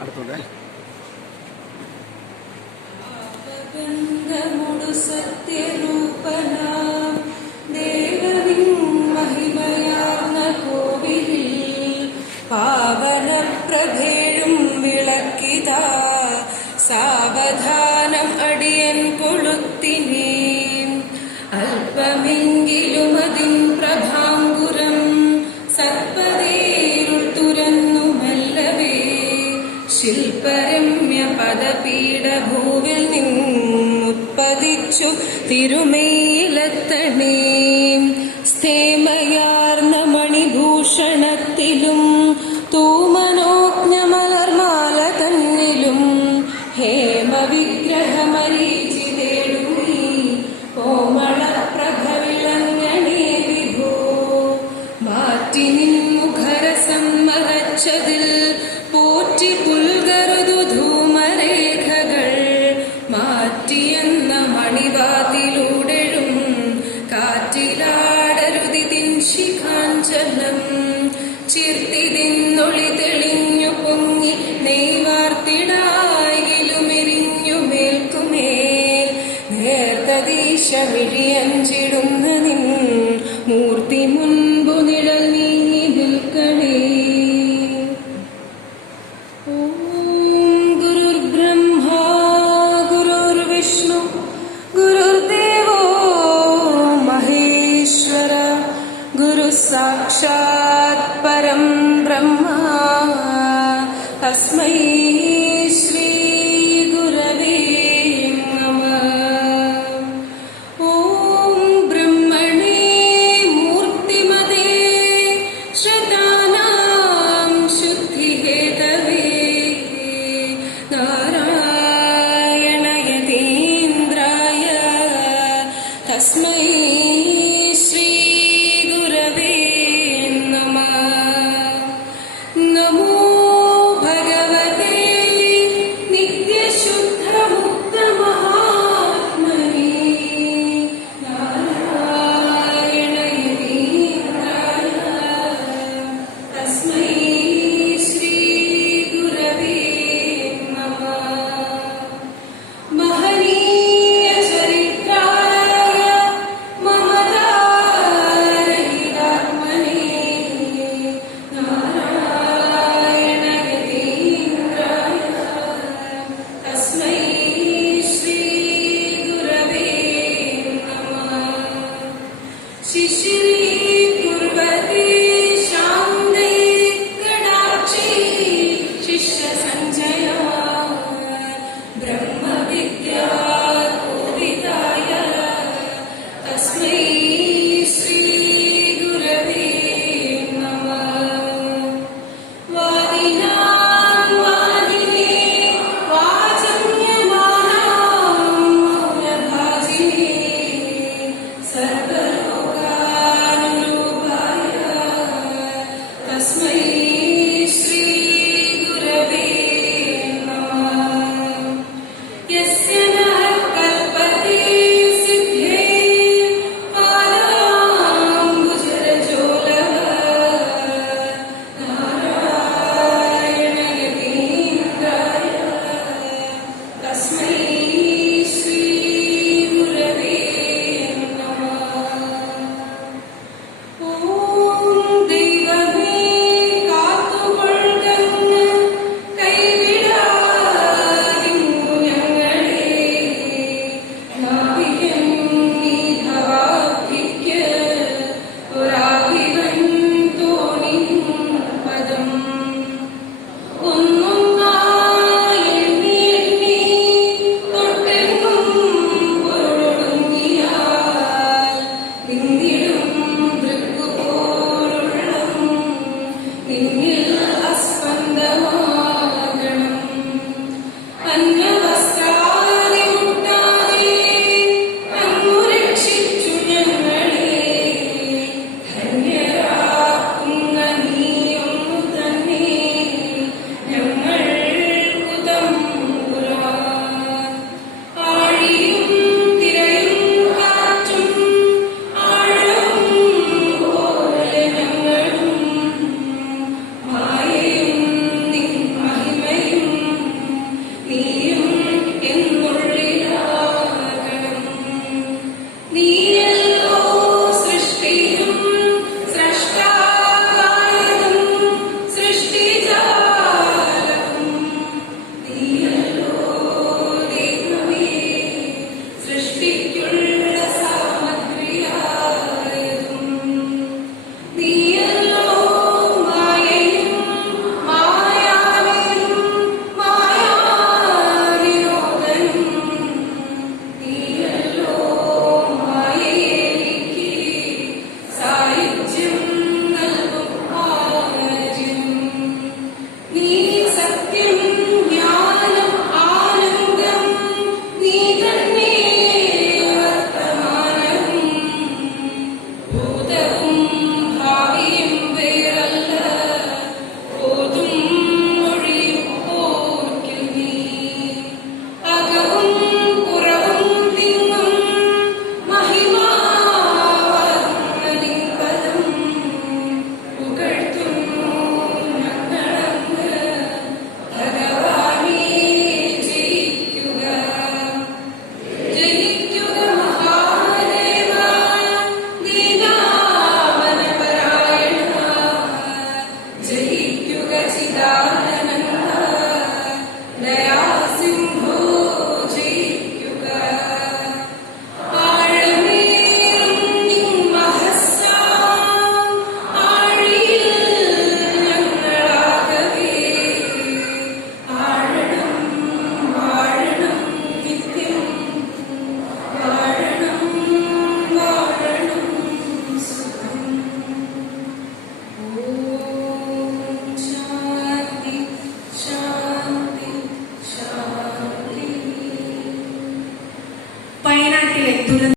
അടുത്തത് സത്യരൂപന ദേവവിൻ മഹിമയാർന്ന കോവിലിൽ പാവന പ്രഭേഴും വിളക്കിതാ സാവധാനം അടിയൻ കൊളുത്തിനേ അല്പമെങ്കിലും അതിൻ പ്രഭാങ്കുരം സർപ്പതേരുൾ തുറന്നുമല്ലവേ ശില്പരമ്യ പദപീഠഭൂവിൽ നിന്നുത്പതിച്ചു തിരുമേയിലെത്തണേ സ്ഥേമയാർന്ന മണിഭൂഷണത്തിലും തൂമനോജ്ഞമലർമാല തന്നിലും ഹേമവിഗ്രഹമരീചിതേടുമീ കോമളപ്രഭവിളങ്ങണേ വിഭോ മാറ്റി നിൻമുഖരസം മറച്ചതിൽ പോറ്റി പുൽകരുതു ധൂമരേഖകൾ മാറ്റിയെന്ന മണിവാതിലൂടെഴും കാറ്റിലാടരുതിൻ ശിഖാഞ്ചലം ചിർത്തിതിന്നൊളി തെളിഞ്ഞു പൊങ്ങി നെയ്വാർത്തിടായിലുമെരിഞ്ഞു മേൽക്കുമേൽ നേർത്തദീശമിഴിയഞ്ചിടുന്ന നിൻ മൂർത്തി മുൻപു നിഴൽ നീങ്ങി നിൽക്കണേ. ഗുരുർബ്രഹ്മാ ഗുരുർവിഷ്ണു ഗുരുർദേവോ മഹേശ്വര ഗുരു സാക്ഷാത് പരം ബ്രഹ്മ തസ്മൈ ശ്രീ ഗുരവേ നമഃ. ഓം ബ്രഹ്മണേ മൂർത്തിമതേ ശ്രുതാനാം ശുദ്ധിഹേതവേ നാരായണ യതീന്ദ്രായ തസ്മൈ ശ്രീ ഗുരവേ നമഃ. നമോ ഭഗവതേ നിത്യശുദ്ധമുക്തമഹാത്മനേ നാരായണ യതീന്ദ്രായ തസ്മൈ ശ്രീ ഗുരവേ നമഃ. മഹനീയ ചരിത്രായ തുറന്നു